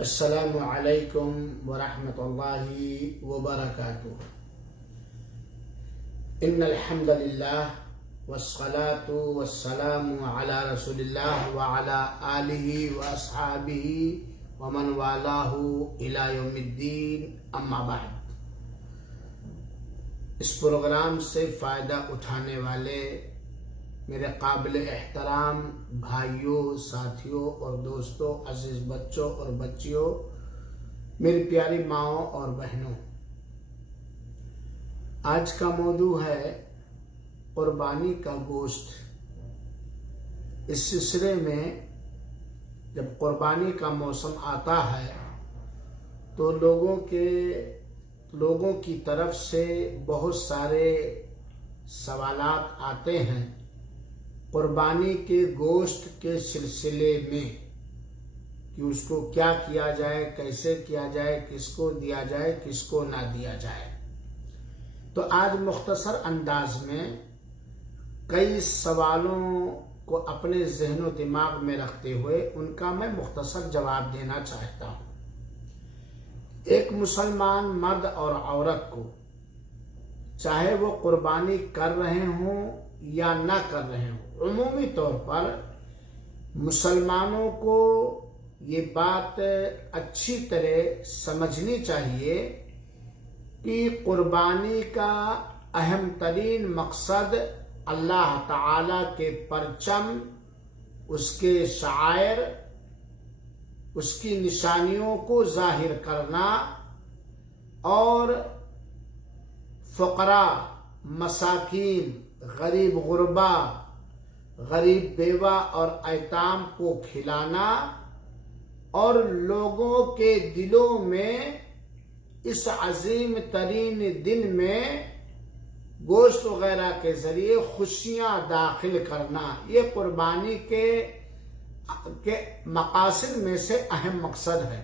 السلام علیکم ورحمۃ اللہ وبرکاتہ۔ ان الحمد للہ والصلاة والسلام علی رسول اللہ وعلی آلہ واصحابہ ومن والاہ الی یوم الدین، اما بعد۔ اس پروگرام سے فائدہ اٹھانے والے میرے قابل احترام بھائیوں، ساتھیوں اور دوستوں، عزیز بچوں اور بچیوں، میری پیاری ماؤں اور بہنوں، آج کا موضوع ہے قربانی کا گوشت۔ اس سلسلے میں جب قربانی کا موسم آتا ہے تو لوگوں کی طرف سے بہت سارے سوالات آتے ہیں قربانی کے گوشت کے سلسلے میں، کہ اس کو کیا کیا جائے، کیسے کیا جائے، کس کو دیا جائے، کس کو نہ دیا جائے۔ تو آج مختصر انداز میں کئی سوالوں کو اپنے ذہن و دماغ میں رکھتے ہوئے ان کا میں مختصر جواب دینا چاہتا ہوں۔ ایک مسلمان مرد اور عورت کو، چاہے وہ قربانی کر رہے ہوں یا نہ کر رہے ہوں، عمومی طور پر مسلمانوں کو یہ بات اچھی طرح سمجھنی چاہیے کہ قربانی کا اہم ترین مقصد اللہ تعالی کے پرچم، اس کے شعائر، اس کی نشانیوں کو ظاہر کرنا اور فقراء، مساکین، غریب غربا، غریب بیوہ اور ایتام کو کھلانا، اور لوگوں کے دلوں میں اس عظیم ترین دن میں گوشت وغیرہ کے ذریعے خوشیاں داخل کرنا، یہ قربانی کے مقاصد میں سے اہم مقصد ہے۔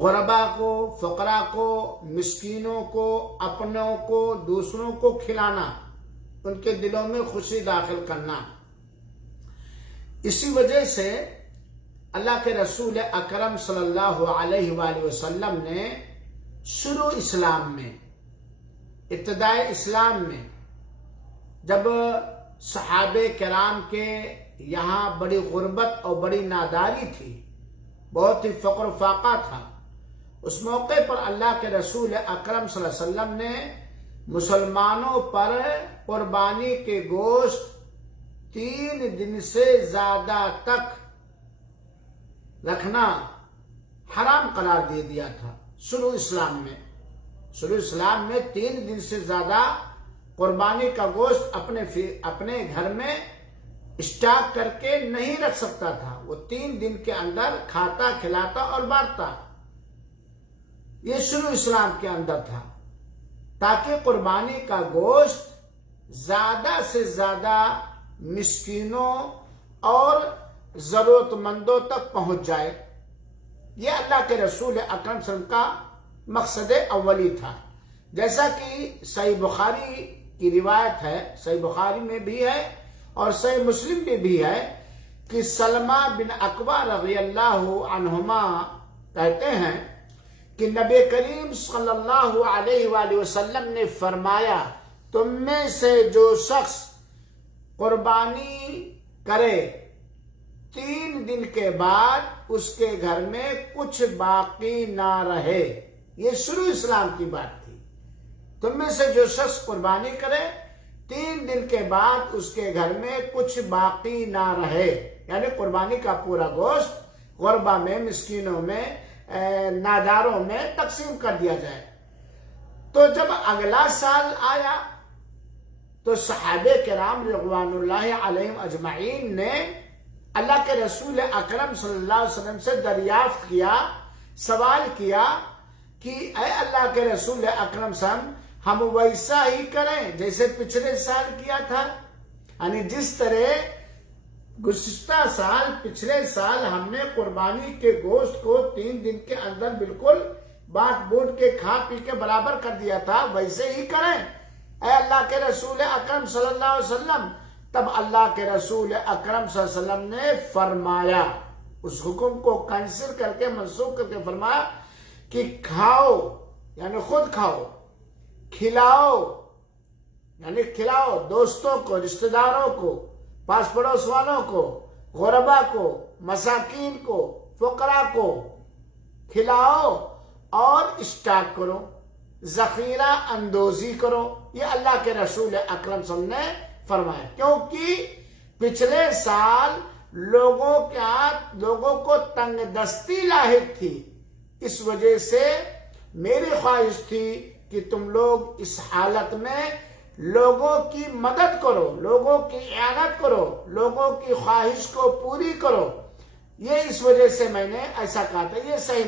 غربا کو، فقراء کو، مسکینوں کو، اپنوں کو، دوسروں کو کھلانا، ان کے دلوں میں خوشی داخل کرنا۔ اسی وجہ سے اللہ کے رسول اکرم صلی اللہ علیہ وآلہ وسلم نے شروع اسلام میں، ابتدائے اسلام میں، جب صحابہ کرام کے یہاں بڑی غربت اور بڑی ناداری تھی، بہت ہی فقر و فاقہ تھا، اس موقع پر اللہ کے رسول اکرم صلی اللہ علیہ وسلم نے مسلمانوں پر قربانی کے گوشت 3 دن سے زیادہ تک رکھنا حرام قرار دے دیا تھا۔ شروع اسلام میں 3 دن سے زیادہ قربانی کا گوشت اپنے گھر میں اسٹاک کر کے نہیں رکھ سکتا تھا، وہ 3 دن کے اندر کھاتا، کھلاتا اور بانٹتا۔ یہ شروع اسلام کے اندر تھا، تاکہ قربانی کا گوشت زیادہ سے زیادہ مسکینوں اور ضرورت مندوں تک پہنچ جائے۔ یہ اللہ کے رسول اکرم صلی اللہ علیہ وسلم کا مقصد اولی تھا۔ جیسا کہ صحیح بخاری کی روایت ہے، صحیح بخاری میں بھی ہے اور صحیح مسلم میں بھی ہے، کہ سلمہ بن اکوع رضی اللہ عنہما کہتے ہیں کہ نبی کریم صلی اللہ علیہ وآلہ وسلم نے فرمایا، تم میں سے جو شخص قربانی کرے 3 دن کے بعد اس کے گھر میں کچھ باقی نہ رہے۔ یہ شروع اسلام کی بات تھی۔ تم میں سے جو شخص قربانی کرے 3 دن کے بعد اس کے گھر میں کچھ باقی نہ رہے، یعنی قربانی کا پورا گوشت غربا میں، مسکینوں میں، ناداروں میں تقسیم کر دیا جائے۔ تو جب اگلا سال آیا تو صحابہ کرام رضوان اللہ علیہم اجمعین نے اللہ کے رسول اکرم صلی اللہ علیہ وسلم سے دریافت کیا، سوال کیا کہ اے اللہ کے رسول اکرم صلی اللہ علیہ وسلم، ہم ویسا ہی کریں جیسے پچھلے سال کیا تھا، یعنی جس طرح گزشتہ سال، پچھلے سال ہم نے قربانی کے گوشت کو 3 دن کے اندر بالکل بانٹ بوٹ کے کھا پی کے برابر کر دیا تھا، ویسے ہی کریں اے اللہ کے رسول اکرم صلی اللہ علیہ وسلم۔ تب اللہ کے رسول اکرم صلی اللہ علیہ وسلم نے فرمایا، اس حکم کو کینسل کر کے منسوخ کر کے فرمایا کہ کھاؤ یعنی خود کھاؤ، کھلاؤ یعنی کھلاؤ دوستوں کو، رشتہ داروں کو، پاس پڑوس والوں کو، غربا کو، مساکین کو، فقراء کو کھلاؤ اور اسٹاک کرو، ذخیرہ اندوزی کرو۔ یہ اللہ کے رسول اکرم صلی اللہ علیہ وسلم نے فرمایا، کیونکہ پچھلے سال لوگوں کو تنگ دستی لاحق تھی، اس وجہ سے میری خواہش تھی کہ تم لوگ اس حالت میں لوگوں کی مدد کرو، لوگوں کی اعانت کرو، لوگوں کی خواہش کو پوری کرو۔ یہ اس وجہ سے میں نے ایسا کہا تھا۔ یہ صحیح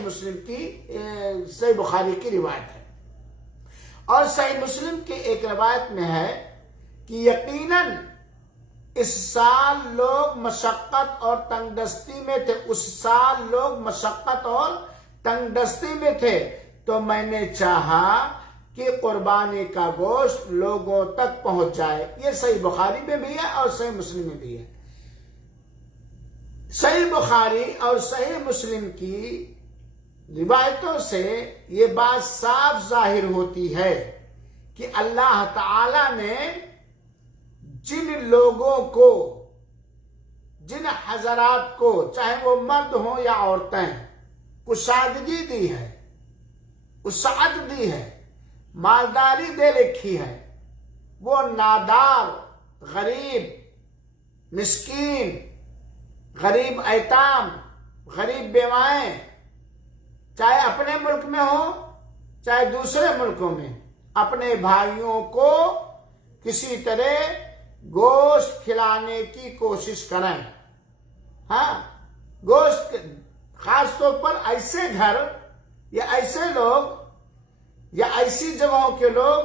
بخاری کی روایت ہے، اور صحیح مسلم کی ایک روایت میں ہے کہ یقیناً اس سال لوگ مشقت اور تنگ دستی میں تھے، اس سال لوگ مشقت اور تنگ دستی میں تھے، تو میں نے چاہا کہ قربانی کا گوشت لوگوں تک پہنچ جائے۔ یہ صحیح بخاری میں بھی ہے اور صحیح مسلم میں بھی ہے۔ صحیح بخاری اور صحیح مسلم کی روایتوں سے یہ بات صاف ظاہر ہوتی ہے کہ اللہ تعالی نے جن لوگوں کو، جن حضرات کو، چاہے وہ مرد ہوں یا عورتیں، کشادگی دی ہے، وسعت دی ہے، مالداری دے رکھی ہے، وہ نادار، غریب، مسکین، غریب ایتام، غریب بیوائیں، چاہے اپنے ملک میں ہو چاہے دوسرے ملکوں میں، اپنے بھائیوں کو کسی طرح گوشت کھلانے کی کوشش کریں۔ ہاں، گوشت خاص طور پر ایسے گھر یا ایسے لوگ یا ایسی جگہوں کے لوگ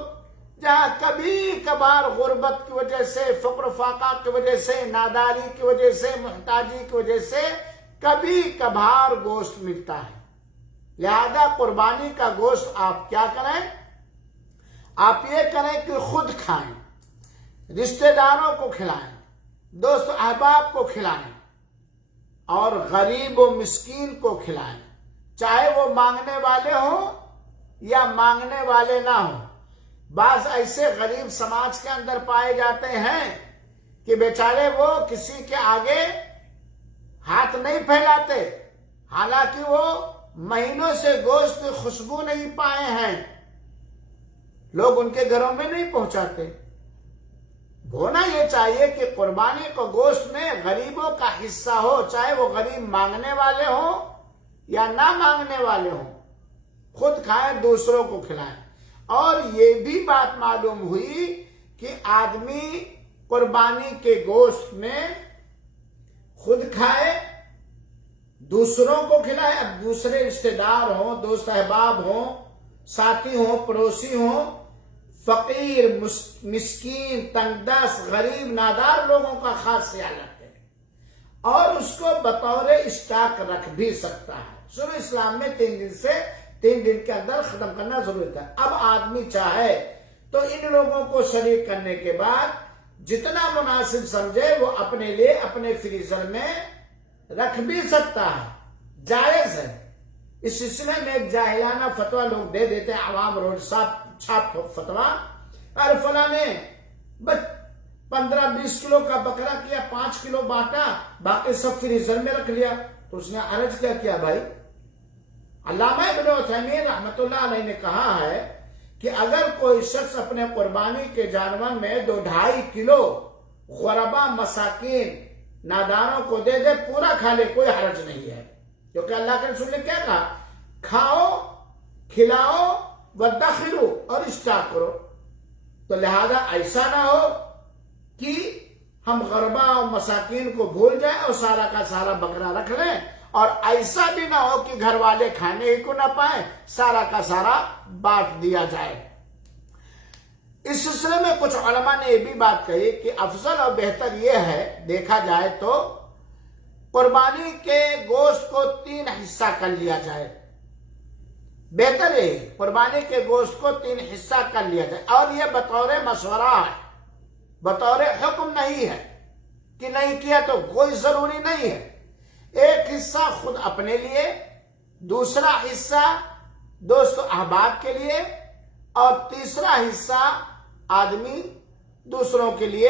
جہاں کبھی کبھار غربت کی وجہ سے، فقر و فاقہ کی وجہ سے، ناداری کی وجہ سے، محتاجی کی وجہ سے کبھی کبھار گوشت ملتا ہے۔ لہذا قربانی کا گوشت آپ کیا کریں؟ آپ یہ کریں کہ خود کھائیں، رشتہ داروں کو کھلائیں، دوست احباب کو کھلائیں، اور غریب و مسکین کو کھلائیں، چاہے وہ مانگنے والے ہوں یا مانگنے والے نہ ہوں۔ بعض ایسے غریب سماج کے اندر پائے جاتے ہیں کہ بیچارے وہ کسی کے آگے ہاتھ نہیں پھیلاتے، حالانکہ وہ مہینوں سے گوشت کی خوشبو نہیں پائے ہیں، لوگ ان کے گھروں میں نہیں پہنچاتے۔ ہونا یہ چاہیے کہ قربانی کو گوشت میں غریبوں کا حصہ ہو، چاہے وہ غریب مانگنے والے ہوں یا نہ مانگنے والے ہوں، خود کھائیں، دوسروں کو کھلائیں۔ اور یہ بھی بات معلوم ہوئی کہ آدمی قربانی کے گوشت میں خود کھائے، دوسروں کو کھلائے۔ اب دوسرے رشتہ دار ہوں، دوست احباب ہوں، ساتھی ہوں، پڑوسی ہوں، فقیر، مسکین، تنگ دست، غریب، نادار لوگوں کا خاص خیال رکھے، اور اس کو بطور اسٹاک رکھ بھی سکتا ہے۔ شروع اسلام میں 3 دن کے اندر ختم کرنا ضروری تھا۔ اب آدمی چاہے تو ان لوگوں کو شریک کرنے کے بعد جتنا مناسب سمجھے وہ اپنے لیے اپنے فریزر میں رکھ بھی سکتا ہے، جائز ہے۔ اس سلسلے میں ایک جاہلانہ فتویٰ لوگ دے دیتے ہیں، عوام روڈ چھاپ فتویٰ، اور فلاں نے 15-20 کلو کا بکرا کیا، 5 کلو بانٹا، باقی سب فریزر میں رکھ لیا، تو اس نے عرض کیا بھائی؟ علامہ ابن عثیمین رحمۃ اللہ علیہ نے کہا ہے کہ اگر کوئی شخص اپنے قربانی کے جانور میں 2-2.5 کلو غربا، مساکین، ناداروں کو دے دے، پورا کھا لے، کوئی حرج نہیں ہے، کیونکہ اللہ کے رسول نے کیا کہا؟ کھاؤ، کھلاؤ، وادخروا، اور اسٹاک کرو۔ تو لہذا ایسا نہ ہو کہ ہم غربا اور مساکین کو بھول جائیں اور سارا کا سارا بکرا رکھ لیں، اور ایسا بھی نہ ہو کہ گھر والے کھانے ہی کو نہ پائیں، سارا کا سارا بانٹ دیا جائے۔ اس سلسلے میں کچھ علماء نے یہ بھی بات کہی کہ افضل اور بہتر یہ ہے، دیکھا جائے تو قربانی کے گوشت کو 3 حصہ کر لیا جائے۔ بہتر ہے قربانی کے گوشت کو 3 حصہ کر لیا جائے، اور یہ بطور مشورہ ہے، بطور حکم نہیں ہے کہ نہیں کیا تو کوئی ضروری نہیں ہے، ایک حصہ خود اپنے لیے، دوسرا حصہ دوست و احباب کے لیے، اور تیسرا حصہ آدمی دوسروں کے لیے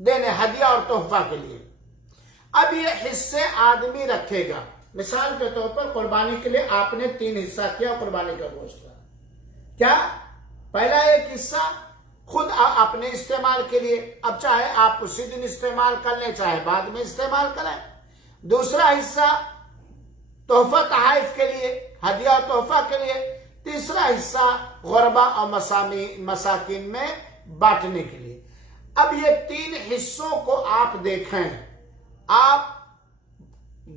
دینے، ہدیہ اور تحفہ کے لیے۔ اب یہ حصے آدمی رکھے گا۔ مثال کے طور پر قربانی کے لیے آپ نے 3 حصہ کیا قربانی کا گوشت کا۔ کیا؟ پہلا ایک حصہ خود اپنے استعمال کے لیے، اب چاہے آپ اسی دن استعمال کر لیں چاہے بعد میں استعمال کریں۔ دوسرا حصہ تحفہ تحائف کے لیے، ہدیہ اور تحفہ کے لیے۔ تیسرا حصہ غربا اور مساکین میں بانٹنے کے لیے۔ اب یہ 3 حصوں کو آپ دیکھیں، آپ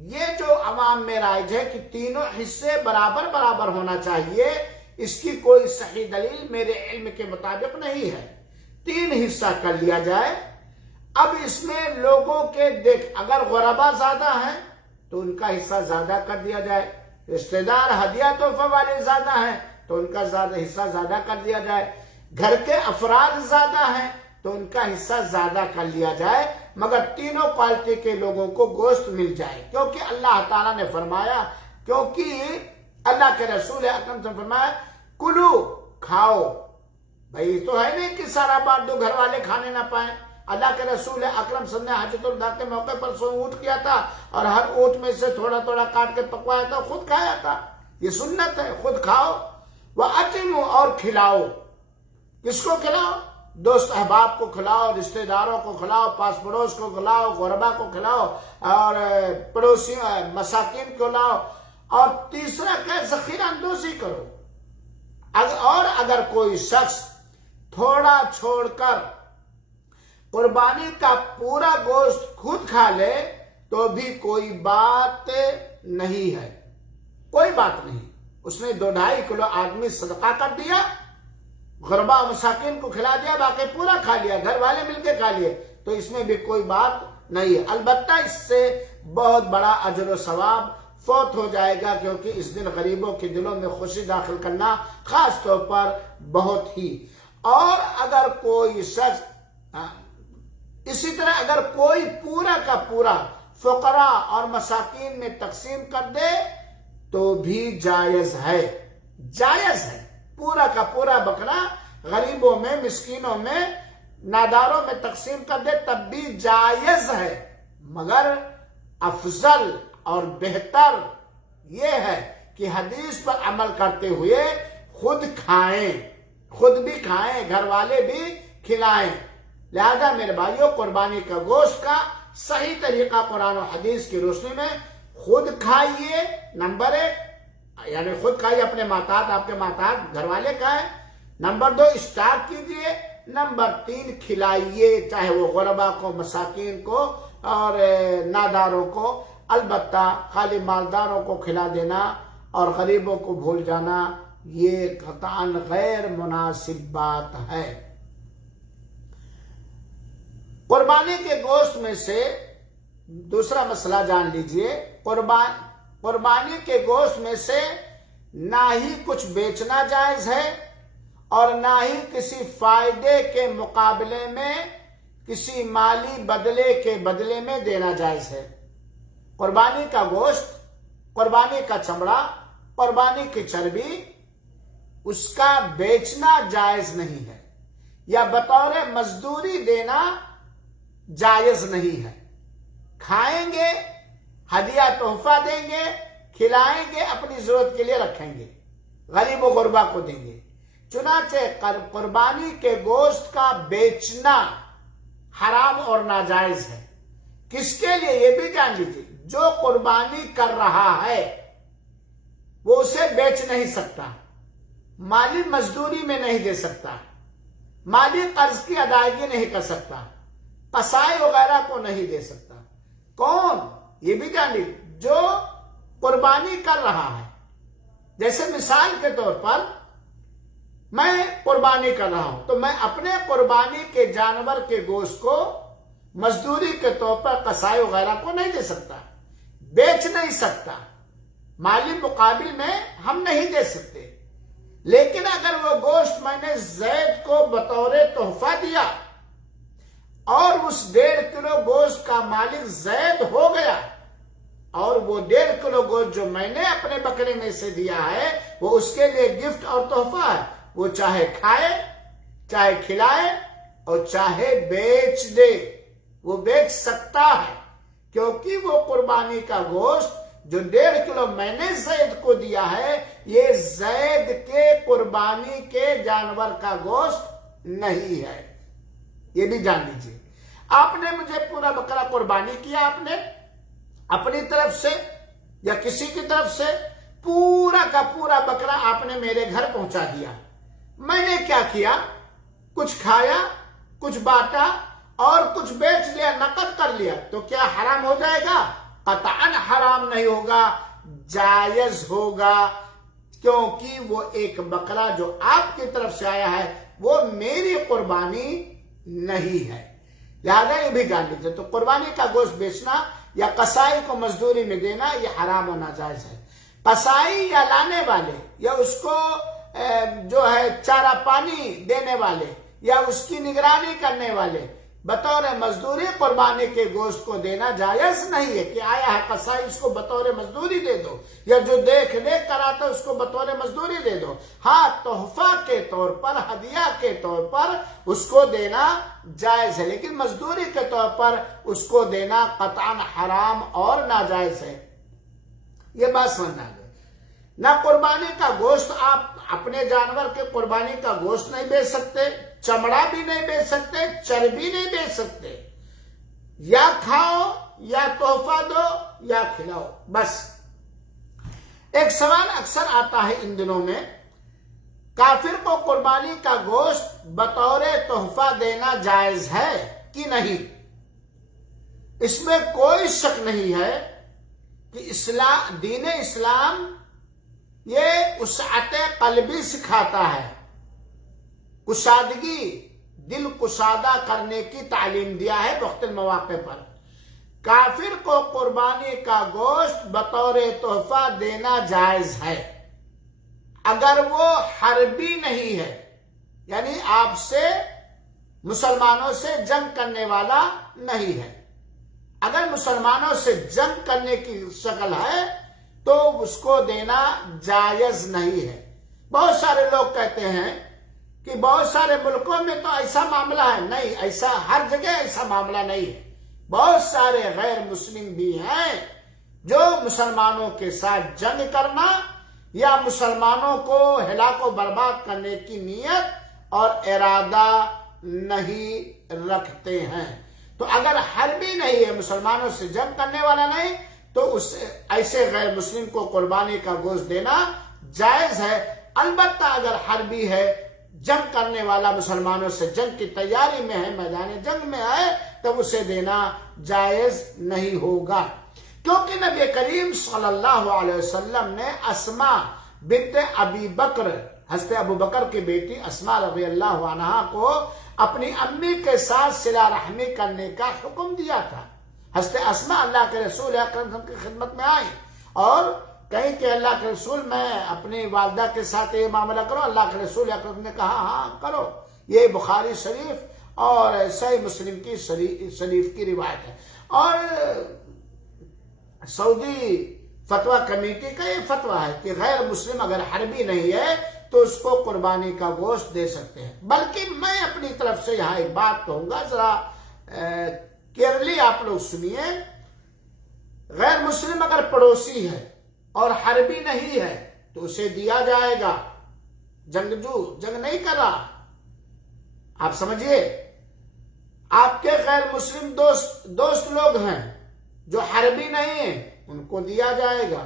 یہ جو عوام میں رائج ہے کہ تینوں حصے برابر برابر ہونا چاہیے، اس کی کوئی صحیح دلیل میرے علم کے مطابق نہیں ہے۔ 3 حصہ کر لیا جائے۔ اب اس میں لوگوں کے دیکھ، اگر غربا زیادہ ہیں تو ان کا حصہ زیادہ کر دیا جائے، رشتہ دار ہدیہ تحفہ والے زیادہ ہیں تو ان کا حصہ زیادہ کر دیا جائے، گھر کے افراد زیادہ ہیں تو ان کا حصہ زیادہ کر لیا جائے، مگر تینوں کوالٹی کے لوگوں کو گوشت مل جائے، کیونکہ اللہ تعالیٰ نے فرمایا، کیونکہ اللہ کے رسول اکرم سے فرمایا کلو، کھاؤ۔ بھائی تو ہے نہیں کہ سارا بات دو گھر والے کھانے نہ پائیں۔ اللہ کے رسول اکرم صلی اللہ علیہ وسلم نے حجۃ الوداع کے موقع پر 100 اونٹ کیا تھا اور ہر اونٹ میں سے تھوڑا تھوڑا کاٹ کے پکوایا تھا، خود کھایا تھا۔ یہ سنت ہے، خود کھاؤ۔ وَأَطِعِمُوا، اور کھلاؤ۔ کس کو کھلاؤ؟ دوست احباب کو کھلاؤ، رشتہ داروں کو کھلاؤ، پاس پڑوس کو کھلاؤ، غربا کو کھلاؤ، اور پڑوسی مساکین کو کھلاؤ۔ اور تیسرا کیا؟ ذخیرہ اندوزی کرو۔ اور اگر کوئی شخص تھوڑا چھوڑ کر قربانی کا پورا گوشت خود کھا لے تو بھی کوئی بات نہیں ہے، کوئی بات نہیں۔ اس نے 2-2.5 کلو آدمی صدقہ کر دیا، غربا مساکین کو کھلا دیا، باقی پورا کھا لیا، گھر والے مل کے کھا لیے، تو اس میں بھی کوئی بات نہیں ہے۔ البتہ اس سے بہت بڑا اجر و ثواب فوت ہو جائے گا، کیونکہ اس دن غریبوں کے دلوں میں خوشی داخل کرنا خاص طور پر بہت ہی۔ اور اگر کوئی شخص اسی طرح اگر کوئی پورا کا پورا فقراء اور مساکین میں تقسیم کر دے تو بھی جائز ہے، جائز ہے۔ پورا کا پورا بکرا غریبوں میں، مسکینوں میں، ناداروں میں تقسیم کر دے تب بھی جائز ہے، مگر افضل اور بہتر یہ ہے کہ حدیث پر عمل کرتے ہوئے خود کھائیں، خود بھی کھائیں، گھر والے بھی کھلائیں۔ لہذا میرے بھائیوں، قربانی کا گوشت کا صحیح طریقہ قرآن و حدیث کی روشنی میں خود کھائیے، نمبر 1، یعنی خود کھائیے، اپنے محتاط، آپ کے محتاط گھر والے کھائیں۔ نمبر 2، اسٹارٹ کیجئے۔ نمبر 3، کھلائیے، چاہے وہ غربا کو، مساکین کو اور ناداروں کو۔ البتہ خالی مالداروں کو کھلا دینا اور غریبوں کو بھول جانا یہ قطعاً غیر مناسب بات ہے۔ قربانی کے گوشت میں سے دوسرا مسئلہ جان لیجئے، قربانی کے گوشت میں سے نہ ہی کچھ بیچنا جائز ہے اور نہ ہی کسی فائدے کے مقابلے میں، کسی مالی بدلے کے بدلے میں دینا جائز ہے۔ قربانی کا گوشت، قربانی کا چمڑا، قربانی کی چربی، اس کا بیچنا جائز نہیں ہے یا بطور مزدوری دینا جائز نہیں ہے۔ کھائیں گے، ہدیہ تحفہ دیں گے، کھلائیں گے، اپنی ضرورت کے لیے رکھیں گے، غریب و غربا کو دیں گے۔ چنانچہ قربانی کے گوشت کا بیچنا حرام اور ناجائز ہے۔ کس کے لیے؟ یہ بھی جان لیجیے، جو قربانی کر رہا ہے وہ اسے بیچ نہیں سکتا، مالی مزدوری میں نہیں دے سکتا، مالی قرض کی ادائیگی نہیں کر سکتا، قصائی وغیرہ کو نہیں دے سکتا۔ کون؟ یہ بھی جان لیجیے، جو قربانی کر رہا ہے۔ جیسے مثال کے طور پر میں قربانی کر رہا ہوں تو میں اپنے قربانی کے جانور کے گوشت کو مزدوری کے طور پر قصائی وغیرہ کو نہیں دے سکتا، بیچ نہیں سکتا، مالی مقابل میں ہم نہیں دے سکتے۔ لیکن اگر وہ گوشت میں نے زید کو بطور تحفہ دیا اور اس 1.5 کلو گوشت کا مالک زید ہو گیا اور وہ 1.5 کلو گوشت جو میں نے اپنے بکرے میں سے دیا ہے وہ اس کے لیے گفٹ اور تحفہ ہے. وہ چاہے کھائے، چاہے کھلائے اور چاہے بیچ دے، وہ بیچ سکتا ہے، کیونکہ وہ قربانی کا گوشت جو 1.5 کلو میں نے زید کو دیا ہے یہ زید کے قربانی کے جانور کا گوشت نہیں ہے. یہ بھی جان لیجیے. آپ نے مجھے پورا بکرا قربانی کیا، آپ نے اپنی طرف سے یا کسی کی طرف سے پورا کا پورا بکرا آپ نے میرے گھر پہنچا دیا. میں نے کیا کیا؟ کچھ کھایا، کچھ بانٹا اور کچھ بیچ لیا، نقد کر لیا، تو کیا حرام ہو جائے گا؟ قطعاً حرام نہیں ہوگا، جائز ہوگا، کیونکہ وہ ایک بکرا جو آپ کی طرف سے آیا ہے وہ میری قربانی نہیں ہے. لہذا یہ بھی جان لیجیے. تو قربانی کا گوشت بیچنا یا قصائی کو مزدوری میں دینا یہ حرام و ناجائز ہے. قصائی یا لانے والے یا اس کو جو ہے چارہ پانی دینے والے یا اس کی نگرانی کرنے والے بطور مزدوری قربانی کے گوشت کو دینا جائز نہیں ہے کہ آیا ہے قصائی اس کو بطور مزدوری دے دو، یا جو دیکھ کر آتا اس کو بطور مزدوری دے دو. ہاں، تحفہ کے طور پر، ہدیہ کے طور پر اس کو دینا جائز ہے، لیکن مزدوری کے طور پر اس کو دینا قطعاً حرام اور ناجائز ہے. یہ بات سمجھنا ہے. نہ قربانی کا گوشت، آپ اپنے جانور کے قربانی کا گوشت نہیں بیچ سکتے، چمڑا بھی نہیں بیچ سکتے، چربی نہیں بیچ سکتے. یا کھاؤ یا تحفہ دو یا کھلاؤ، بس. ایک سوال اکثر آتا ہے ان دنوں میں، کافر کو قربانی کا گوشت بطور تحفہ دینا جائز ہے کہ نہیں؟ اس میں کوئی شک نہیں ہے کہ دین اسلام یہ وسعت قلبی سکھاتا ہے، کشادگی، دل کشادہ کرنے کی تعلیم دیا ہے مختلف مواقع پر. کافر کو قربانی کا گوشت بطور تحفہ دینا جائز ہے اگر وہ حربی نہیں ہے، یعنی آپ سے مسلمانوں سے جنگ کرنے والا نہیں ہے. اگر مسلمانوں سے جنگ کرنے کی شکل ہے تو اس کو دینا جائز نہیں ہے. بہت سارے لوگ کہتے ہیں کہ بہت سارے ملکوں میں تو ایسا معاملہ ہے. نہیں، ایسا ہر جگہ ایسا معاملہ نہیں ہے. بہت سارے غیر مسلم بھی ہیں جو مسلمانوں کے ساتھ جنگ کرنا یا مسلمانوں کو ہلاک و برباد کرنے کی نیت اور ارادہ نہیں رکھتے ہیں. تو اگر حربی نہیں ہے، مسلمانوں سے جنگ کرنے والا نہیں، تو ایسے غیر مسلم کو قربانی کا گوشت دینا جائز ہے. البتہ اگر حربی ہے، جنگ کرنے والا، مسلمانوں سے جنگ کی تیاری میں ہے، میدان جنگ میں ہے، تو اسے دینا جائز نہیں ہوگا. کیونکہ نبی کریم صلی اللہ علیہ وسلم نے اسماء بنت ابی بکر، حضرت ابو بکر کی بیٹی اسماء رضی اللہ عنہا کو اپنی امی کے ساتھ صلہ رحمی کرنے کا حکم دیا تھا. حضرت اسماء اللہ کے رسول اکرم کی خدمت میں آئیں اور کہیں کہ اللہ کے رسول میں اپنی والدہ کے ساتھ یہ معاملہ کرو. اللہ کے رسول اکرم نے کہا ہاں کرو. یہ بخاری شریف اور صحیح مسلم کی شریف کی روایت ہے. اور سعودی فتویٰ کمیٹی کا یہ فتویٰ ہے کہ غیر مسلم اگر حربی نہیں ہے تو اس کو قربانی کا گوشت دے سکتے ہیں. بلکہ میں اپنی طرف سے یہاں ایک بات کہوں گا، ذرا کیئرلی آپ لوگ سنیے. غیر مسلم اگر پڑوسی ہے اور حربی نہیں ہے تو اسے دیا جائے گا. جنگجو جنگ نہیں کر رہا، آپ سمجھیے. آپ کے غیر مسلم دوست لوگ ہیں جو حربی نہیں ہیں، ان کو دیا جائے گا.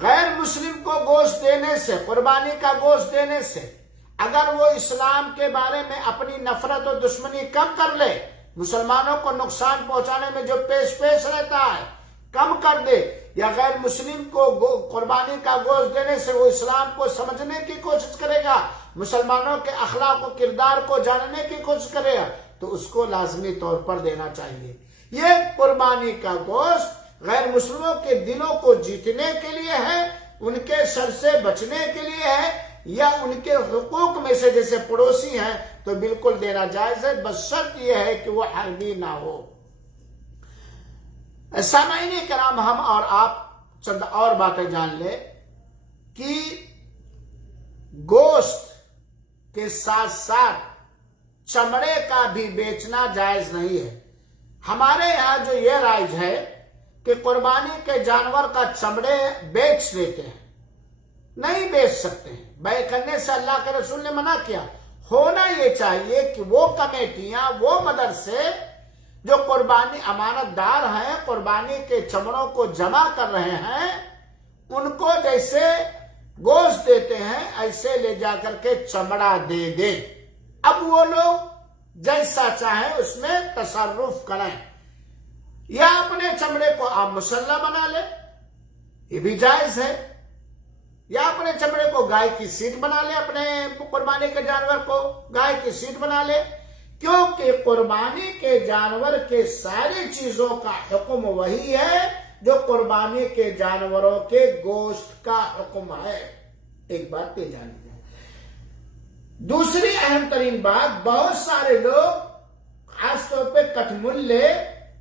غیر مسلم کو گوشت دینے سے، قربانی کا گوشت دینے سے، اگر وہ اسلام کے بارے میں اپنی نفرت اور دشمنی کم کر لے، مسلمانوں کو نقصان پہنچانے میں جو پیش رہتا ہے کم کر دے، یا غیر مسلم کو قربانی کا گوشت دینے سے وہ اسلام کو سمجھنے کی کوشش کرے گا، مسلمانوں کے اخلاق و کردار کو جاننے کی کوشش کرے گا، تو اس کو لازمی طور پر دینا چاہیے. یہ قربانی کا گوشت غیر مسلموں کے دلوں کو جیتنے کے لیے ہے، ان کے شر سے بچنے کے لیے ہے، یا ان کے حقوق میں سے جیسے پڑوسی ہیں تو بالکل دینا جائز ہے، بس شرط یہ ہے کہ وہ حربی نہ ہو. سامعین کرام، ہم اور آپ چند اور باتیں جان لیں کہ گوشت کے ساتھ ساتھ چمڑے کا بھی بیچنا جائز نہیں ہے۔ ہمارے یہاں جو یہ رائج ہے کہ قربانی کے جانور کا چمڑے بیچ دیتے ہیں، نہیں بیچ سکتے ہیں، بیع کرنے سے اللہ کے رسول نے منع کیا۔ ہونا یہ چاہیے کہ وہ کمیٹیاں، وہ مدرسے جو قربانی امانت دار ہیں، قربانی کے چمڑوں کو جمع کر رہے ہیں، ان کو جیسے گوشت دیتے ہیں ایسے لے جا کر کے چمڑا دے دے۔ اب وہ لوگ جیسا چاہیں اس میں تصرف کریں، یا اپنے چمڑے کو آپ مسلح بنا لیں، یہ بھی جائز ہے، یا اپنے چمڑے کو گائے کی سیٹ بنا لے، اپنے قربانی کے جانور کو گائے کی سیٹ بنا لے، کیونکہ قربانی کے جانور کے ساری چیزوں کا حکم وہی ہے جو قربانی کے جانوروں کے گوشت کا حکم ہے۔ ایک بات یہ جان لیں۔ دوسری اہم ترین بات، بہت سارے لوگ خاص طور پہ کٹ ملے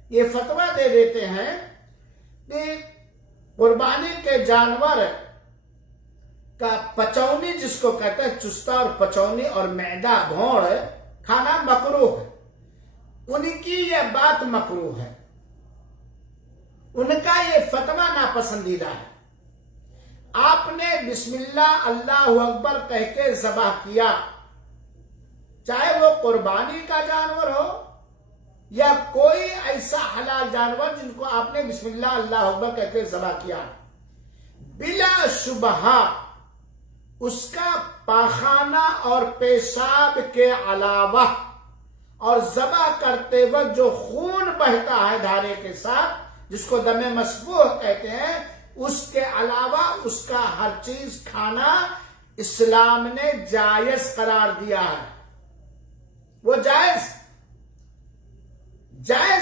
یہ فتویٰ دے دیتے ہیں کہ قربانی کے جانور کا پچونی، جس کو کہتے ہیں چستہ اور پچونی اور معدہ بھوڑ کھانا مکروہ ہے۔ ان کی یہ بات مکروہ ہے، ان کا یہ فتویٰ ناپسندیدہ ہے۔ آپ نے بسم اللہ اللہ اکبر کہہ کے ذبح کیا، چاہے وہ قربانی کا جانور ہو یا کوئی ایسا حلال جانور جن کو آپ نے بسم اللہ اللہ اکبر کہہ کے ذبح کیا، بلا شبہ اس کا پاخانہ اور پیشاب کے علاوہ اور ذبح کرتے وقت جو خون بہتا ہے دھارے کے ساتھ، جس کو دم مسفوح کہتے ہیں، اس کے علاوہ اس کا ہر چیز کھانا اسلام نے جائز قرار دیا ہے۔ وہ جائز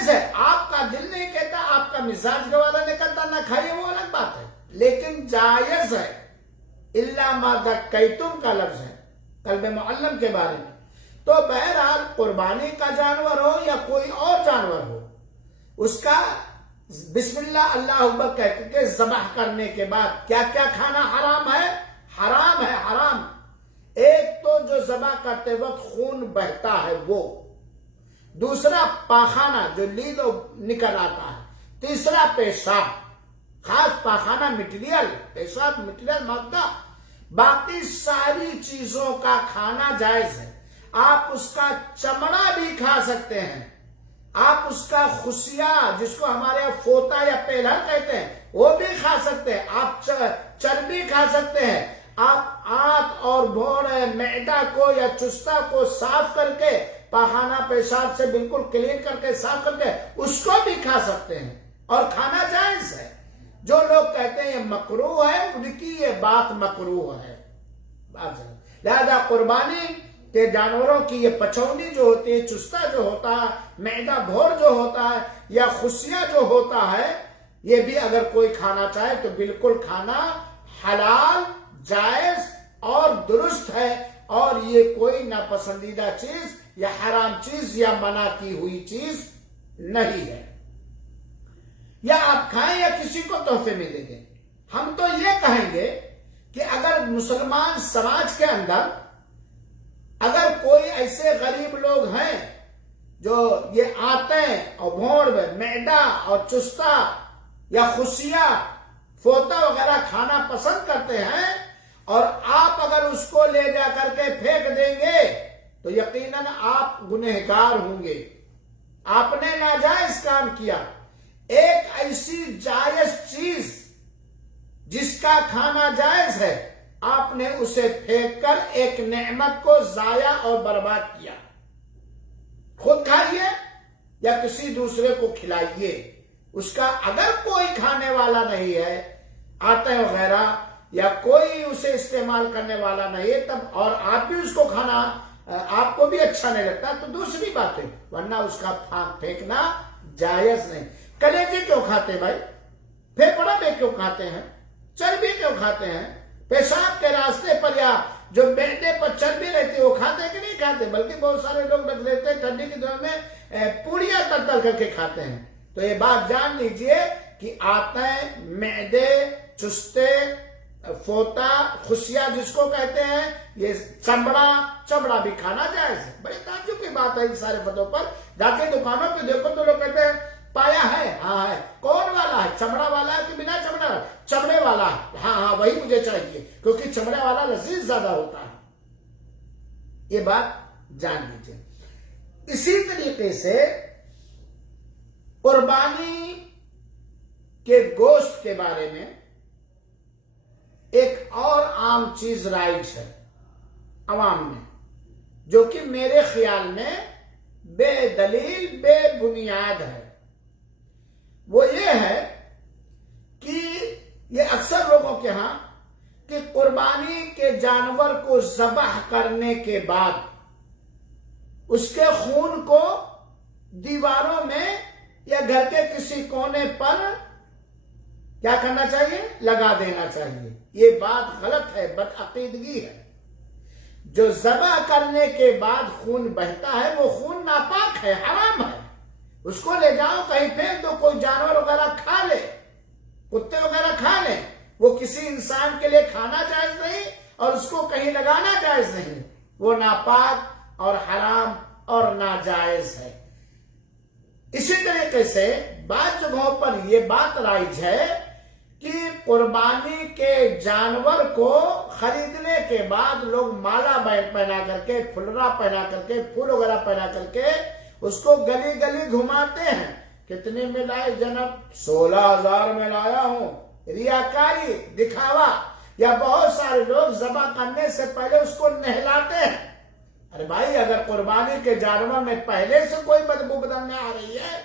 ہے۔ آپ کا دل نہیں کہتا، آپ کا مزاج گوارا نہیں کرتا، نہ کھائیے، وہ الگ بات ہے، لیکن جائز ہے۔ الا ما ذکیتم کا لفظ ہے قلب معلم کے بارے میں۔ تو بہرحال قربانی کا جانور ہو یا کوئی اور جانور ہو، اس کا بسم اللہ اللہ اکبر کہہ کے ذبح کرنے کے بعد کیا کیا کھانا حرام ہے؟ حرام ہے، حرام۔ ایک تو جو ذبح کرتے وقت خون بہتا ہے وہ، دوسرا پاخانہ جو لید نکل آتا ہے، تیسرا پیشاب، خاص پاخانہ مٹیریل، پیشاب مٹیریل مادہ، باقی ساری چیزوں کا کھانا جائز ہے۔ آپ اس کا چمڑا بھی کھا سکتے ہیں، آپ اس کا خصیہ جس کو ہمارے یہاں فوتا یا پیلر کہتے ہیں وہ بھی کھا سکتے ہیں، آپ چربی کھا سکتے ہیں، آپ آنت اور بھوڑ معدہ کو یا چستہ کو صاف کر کے پاخانہ پیشاب سے بالکل کلین کر کے صاف کر کے اس کو بھی کھا سکتے ہیں اور کھانا جائز ہے۔ جو لوگ کہتے ہیں یہ مکروہ ہے، ان کی یہ بات مکروہ ہے۔ لہذا قربانی کے جانوروں کی یہ پچونی جو ہوتی ہے، چستہ جو ہوتا ہے، معدہ بھوڑ جو ہوتا ہے یا خصیہ جو ہوتا ہے، یہ بھی اگر کوئی کھانا چاہے تو بالکل کھانا حلال، جائز اور درست ہے، اور یہ کوئی ناپسندیدہ چیز یا حرام چیز یا منع کی ہوئی چیز نہیں ہے۔ یا آپ کھائیں یا کسی کو تحفے میں دے دیں۔ ہم تو یہ کہیں گے کہ اگر مسلمان سماج کے اندر اگر کوئی ایسے غریب لوگ ہیں جو یہ آنتیں اور بھوڑ معدہ اور چستہ یا خصیہ فوتا وغیرہ کھانا پسند کرتے ہیں، اور آپ اگر اس کو لے جا کر کے پھینک دیں گے تو یقیناً آپ گنہگار ہوں گے، آپ نے ناجائز کام کیا۔ ایک ایسی جائز چیز جس کا کھانا جائز ہے، آپ نے اسے پھینک کر ایک نعمت کو ضائع اور برباد کیا۔ خود کھائیے یا کسی دوسرے کو کھلائیے، اس کا اگر کوئی کھانے والا نہیں ہے، آٹے وغیرہ یا کوئی اسے استعمال کرنے والا نہیں ہے، تب اور آپ بھی اس کو کھانا آپ کو بھی اچھا نہیں لگتا تو دوسری بات ہے، ورنہ اس کا پھینکنا جائز نہیں۔ کلیجے کیوں کھاتے ہیں بھائی؟ پھیپڑا میں کیوں کھاتے ہیں؟ چربی کیوں کھاتے ہیں؟ پیشاب کے راستے پر یا جو معدے پر چربی رہتی ہے وہ کھاتے کہ نہیں کھاتے؟ بلکہ بہت سارے لوگ رکھ لیتے ہیں ٹھنڈی کے دنوں میں پوڑیاں تل کر کے کھاتے ہیں۔ تو یہ بات جان لیجئے کہ آتیں، معدے، چستے، فوتا، خصیہ جس کو کہتے ہیں، یہ چمڑا بھی کھانا جائز ہے۔ بڑی تعجب کی بات ہے ان سارے پدوں پر جا کے دکانوں پہ دیکھو تو لوگ کہتے ہیں پایا ہے، ہاں ہے، کون والا ہے، چمڑا والا ہے کہ بنا چمڑا؟ چمڑے والا ہے، ہاں وہی مجھے چاہیے، کیونکہ چمڑے والا لذیذ زیادہ ہوتا ہے۔ یہ بات جان لیجیے۔ اسی طریقے سے قربانی کے گوشت کے بارے میں ایک اور عام چیز رائج ہے عوام میں، جو کہ میرے خیال میں بے دلیل، بے بنیاد ہے۔ وہ یہ ہے کہ یہ اکثر لوگوں کے ہاں کہ قربانی کے جانور کو ذبح کرنے کے بعد اس کے خون کو دیواروں میں یا گھر کے کسی کونے پر کیا کرنا چاہیے؟ لگا دینا چاہیے۔ یہ بات غلط ہے، بدعقیدگی ہے۔ جو ذبح کرنے کے بعد خون بہتا ہے وہ خون ناپاک ہے، حرام ہے۔ اس کو لے جاؤ کہیں پھینک دو، کوئی جانور وغیرہ کھا لے، کتے وغیرہ کھا لیں، وہ کسی انسان کے لیے کھانا جائز نہیں اور اس کو کہیں لگانا جائز نہیں، وہ ناپاک اور حرام اور ناجائز ہے۔ اسی طریقے سے بعض جگہوں پر یہ بات رائج ہے کہ قربانی کے جانور کو خریدنے کے بعد لوگ مالا پہنا کر کے، پھلرا پہنا کر کے، پھول وغیرہ پہنا کر کے اس کو گلی گلی گھماتے ہیں۔ کتنے میں لائے جناب؟ 16,000 میں لایا ہوں۔ ریاکاری، دکھاوا، یا بہت سارے لوگ ذبح کرنے سے پہلے اس کو نہلاتے ہیں۔ ارے بھائی، اگر قربانی کے جانور میں پہلے سے کوئی بدبو بدن میں آ رہی ہے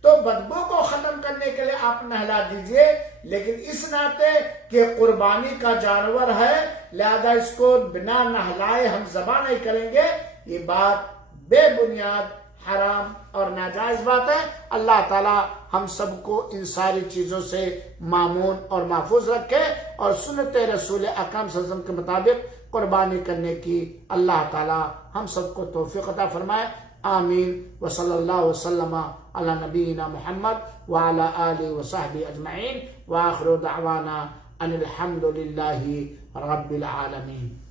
تو بدبو کو ختم کرنے کے لیے آپ نہلا دیجئے، لیکن اس ناطے کہ قربانی کا جانور ہے لہذا اس کو بنا نہلائے ہم ذبح نہیں کریں گے، یہ بات بے بنیاد، حرام اور ناجائز بات ہے۔ اللہ تعالی ہم سب کو ان ساری چیزوں سے مامون اور محفوظ رکھے اور سنت رسول اکرم صلی اللہ علیہ وسلم کے مطابق قربانی کرنے کی اللہ تعالی ہم سب کو توفیق عطا فرمائے۔ آمین۔ وصلی اللہ وسلم علی نبینا محمد وعلی آلہ وصحبہ اجمعین، وآخر دعوانا ان الحمد للہ رب العالمین۔